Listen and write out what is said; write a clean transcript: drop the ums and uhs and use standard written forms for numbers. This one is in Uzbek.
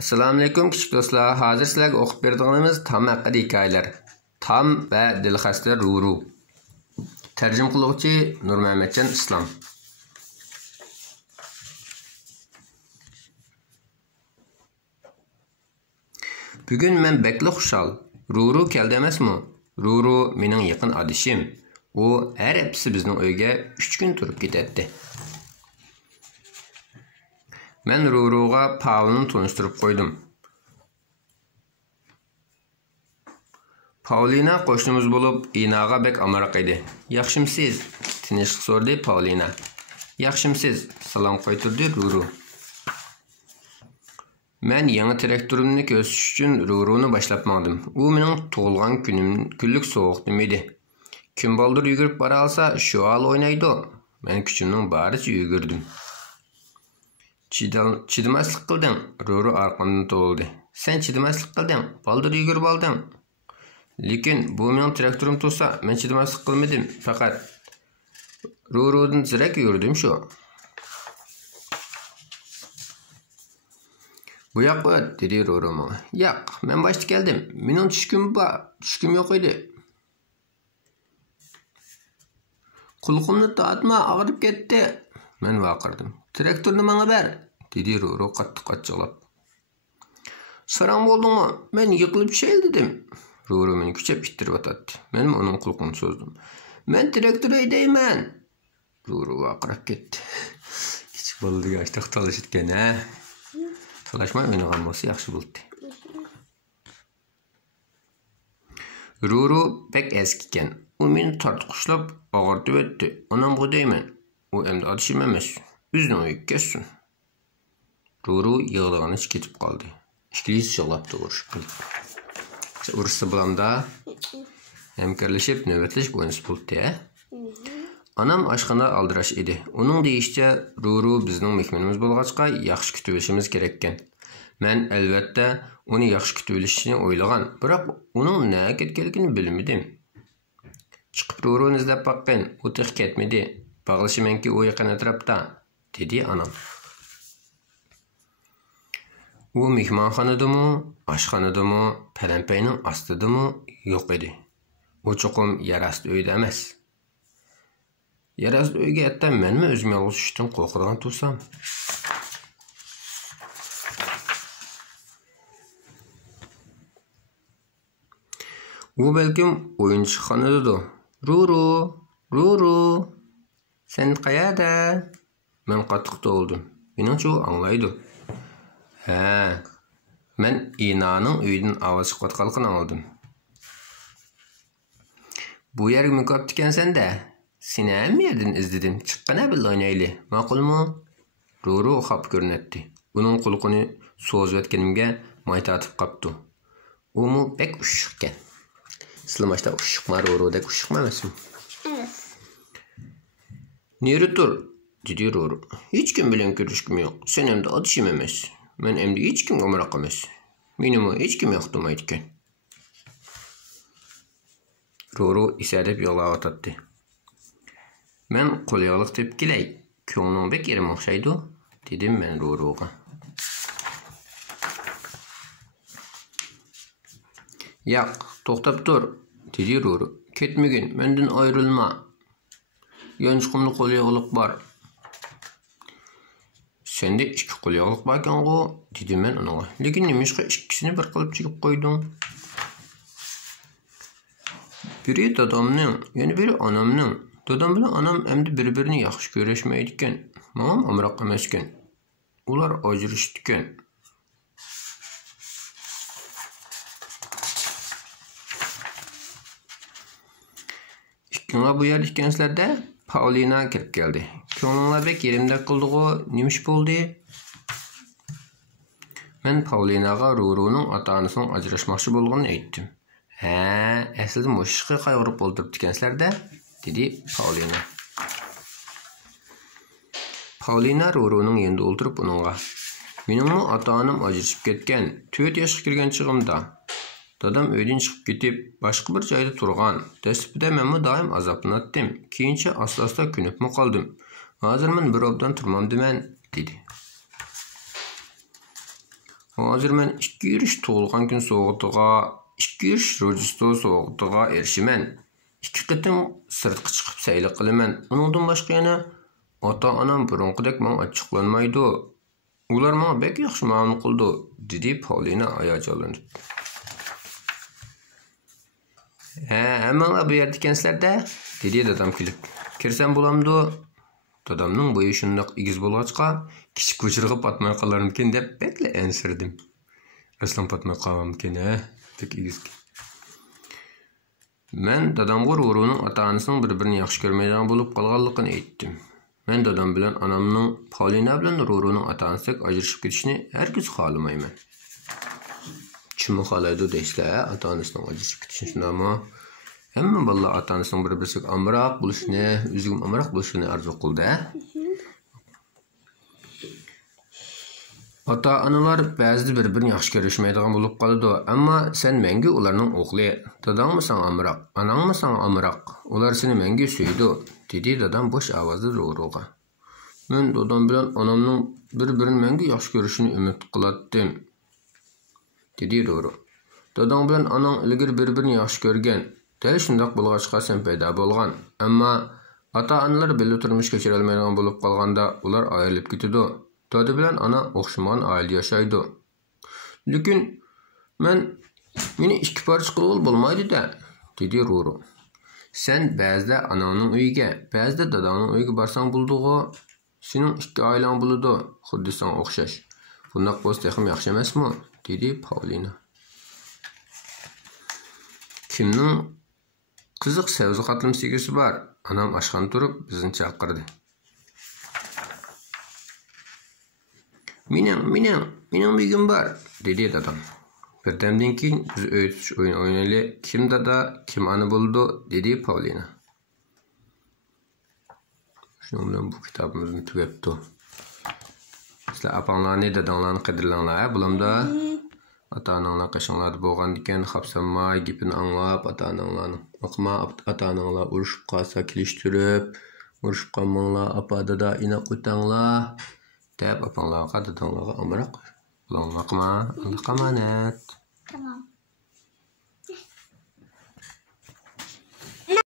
Assalomu alaykum kichik do'stlar. Hozir sizlarga o'qib beradiganimiz Tom haqida hikoyalar. Tom va Dilxasta Ruru. Tarjima qiluvchi Nurmuhammadjon Islom. Bugun men bekli xushal. Ruru keldi emasmi? Ruru mening yaqin adishim. U har hafta bizning uyga 3 kun turib ketadi. Men Ruruga Pavlni tanıştırıp koydum. Paulina qo'shnimiz bo'lib, inaga bek amroq edi. Yaxshimsiz? Tinchlik so'radi Paulina. Yaxshimsiz? Salom qaytardi Ruru. Men yangi traktorimni ko'rish uchun Ruruni boshlab bordim. U mening tug'ilgan kunlik sovuqdim edi. Kim baldır yugurib bora olsa, shu hol o'ynaydi. Men kuchimning baricha yugurdim. Chidamaslik qilding, Ruru arqamdan to'ldi. Sen chidamaslik qilding, baldır yugurib olding. Lekin bu mening traktorim tursa, men chidamaslik qilmadim, faqat Rurudan zirak yurdim shu. Bu yoqqa, dedi Ruru menga. Yo'q, men boshda keldim. Mening tushkum yo'q edi. Qulqumni tortma, og'rib ketdi. Men vaqirdim. Traktorni menga ber, dedi Ruru qattiq-qattiqlab. Sarang bo'ldingmi? Men yiqilib shel dedim. Ruru meni kuchab ittirib o'tadi. Men uning qulqini so'zdim. Men traktor haydayman. Ruru vaqirib ketdi. Kichik bolaga ashtiq talashitgan, ha? Talashmay o'ynagan bo'lsa yaxshi bo'ldi. Ruru pek eski ekan. U meni tortqishlab og'irtib o'tdi. Onam bu deyman. U endi adishim emas. Bizning uyga kelsin. Ruru yig'lag'anicha ketib qoldi. Ikkinchi yig'labdi urishib. Urishsa bo'lamda hamkorlashib navbatlashib o'ynashib bo'ldi. Onam oshxona aldirash edi. Uning deyishicha, Ruru bizning mehmonimiz bo'lg'achqa yaxshi kutib olishimiz kerak ekan. Men albatta uni yaxshi kutib olishni o'ylagan, biroq uning nega ketganligini bilmadim. Chiqib Ruruni izlab baqqan, u tiq ketmadi. Bag'lashimanki u yaqin atrofda, dedi onam. U mehmonxonadami, oshxonadami, palampayning ostidami yo'q edi. U cho'qim yarasti uyda emas. Yarasti uyga hatto menmi o'zim yolg'iz tushishdan qo'rqadigan tursam? U balkim o'yinchoqxonadadir. Ruru, sen qayerda? Men qattiq to'ldim. Meningcha u anglaydi. Ha, men inaning uydan ovoz chiqayotganligini angladim. Bu yerga mi qolib ekansan-da? Seni ham yerdan izladim. Chiqqana bil o'ynayli. Ma'qulmi? Ruru xap ko'rinadi. Uning qulqini so'zlayotganimga may tatib qopdi. U mu pek ushiq ekan. Sizlarmashda ushiqma Rurudek ushiqma emasmi? Neri tur, dedi Ruru. Hech kim bilan ko'rishkim yo'q. Sen endi adishim emas. Men endi hech kimga amroq emas. Menimi hech kim yoqtirmaydi ekan. Ruru isadib yig'lab o'tadi. Men qo'lyog'liq tepib kelay. Ko'nglim bek yerim o'xshaydi, dedim men Ruruga. Yo'q, to'xtab tur, dedi Ruru. Ketmagin, mendan ayrilma. Yanchiqimda qo'lyog'liq bor. Sende ikki qo'lyog'liq bor ekan-ku, dedim men unga. Lekin nimishqa ikkisini bir qilib chigib qo'ydim? Biri dadamning, yana biri onamning. Dadam bilan onam endi bir-birini yaxshi ko'rishmaydi ekan. Menga amroq emas ekan. Ular ajrashdi ekan. Ikkinglar bu yerda ekansizlar-da? Paulina kirib keldi. Ko'nglingiz bek yerimda qildi-ku, nima ish bo'ldi? Men Paulinaga Ruruning ota-onasining ajrashmoqchi bo'lganini aytdim. Ha, aslida mushqqa qayg'urib o'ltiribdi ekansizlar-da, dedi Paulina. Paulina Ruruning yanında o'ltirib uningga. Meningmi ota-onam ajrashib ketgan, 4 yoshga kirgan chig'imda. Dadam uydan chiqib ketib, boshqa bir joyda turgan. Dastlabida men doim azoblandim. Keyincha asta-asta ko'nibmi qoldim. Hozir men bir obdan turmamdiman, dedi. Hazır men 2 yürüş tug'ilgan kun so'g'itiga, 2 yürüş Rojdestvo so'g'itiga erişimen. 2 qitim sirtqa chiqib sayli qilaman. Uningdan boshqa yana ota-onam burunqidek menga ochiqlanmaydi. Ular menga bek yaxshi muomala qildi, dedi Paulina hayajonlanib. Hammanglar bu yerda ekansizlar-da, dedi dadam kulib. Kirsam bo'lamdi? Dadamning bo'yi shundoq egiz bo'lg'achqa, kichik ko'chirga patmay qolarmikin deb bekla ensirdim. Aslan patmay qolarmikin, bek egiz. Men dadamga Ruruning ota-onasining bir-birini yaxshi ko'rmaydigan bo'lib qolganligini aytdim. Men dadam bilan onamning Paulina bilan Ruruning ota-onasiga ajrashib ketishini hargiz xohlamayman. Kim xohlaydi deysizlar, ota-onasining ajrashib ketishini shundami? Hamma bolalar ota-onasining bir-birisiga amroq bo'lishini, o'ziga amroq bo'lishini arzu qildi. Ota-onalar ba'zida bir-birini yaxshi ko'rishmaydigan bo'lib qoladi, ammo sen menga ularning o'g'li. Dadangmi sen amroq, onangmi sen amroq. Ular seni menga suydi, dedi dadam bo'sh ovozda Ruruga. Men dadam bilan onamning bir-birini menga yaxshi ko'rishini umid qilardim, dedi Ruru. Dadang bilan onang ilgari bir-birini yaxshi ko'rgan. Dal shundoq bo'lg'achqa sen paydo bo'lgan. Ammo ota-onalar birga turmush kechira olmaydigan bo'lib qolganda ular ayrilib ketadi. Dada bilan ana o'xshamagan oila yashaydi. Lekin meni ikki parcha qilib bo'lmaydi-da, dedi Ruru. Sen ba'zida onangning uyiga, ba'zida dadangning uyiga borsang bo'ldi-ku. Sening ikki oilang bo'ladi, xuddi senga o'xshash. Bundoq bo'lsa ham yaxshi emasmi? dedi Paulina. Kimning qiziq sevgi qatlam sigisi bor? Anam oshxona turib bizni chaqirdi. Mening uyim bor, dedi dadam. Birdamdan keyin biz o'yitish o'yin o'ynaylik. Kim dada, kim ana bo'ldi, dedi Paulina. Shuning bilan bu kitobimizni tugabdi. Sizlar opanglarni, dadanglarni qadrlanglar, bulamda ota-onanglar qashinglarda bo'lgan ekan, xapsanmay, gapini anglab, ota-onanglarni o'qima, ota-onanglar urushib qolsa kelishtirib, urushib qolmanglar, apa dada inoq o'tanglar. Deb opanglarga, dadanglarga amroq bo'linglar, Alloh amanat. Tamam.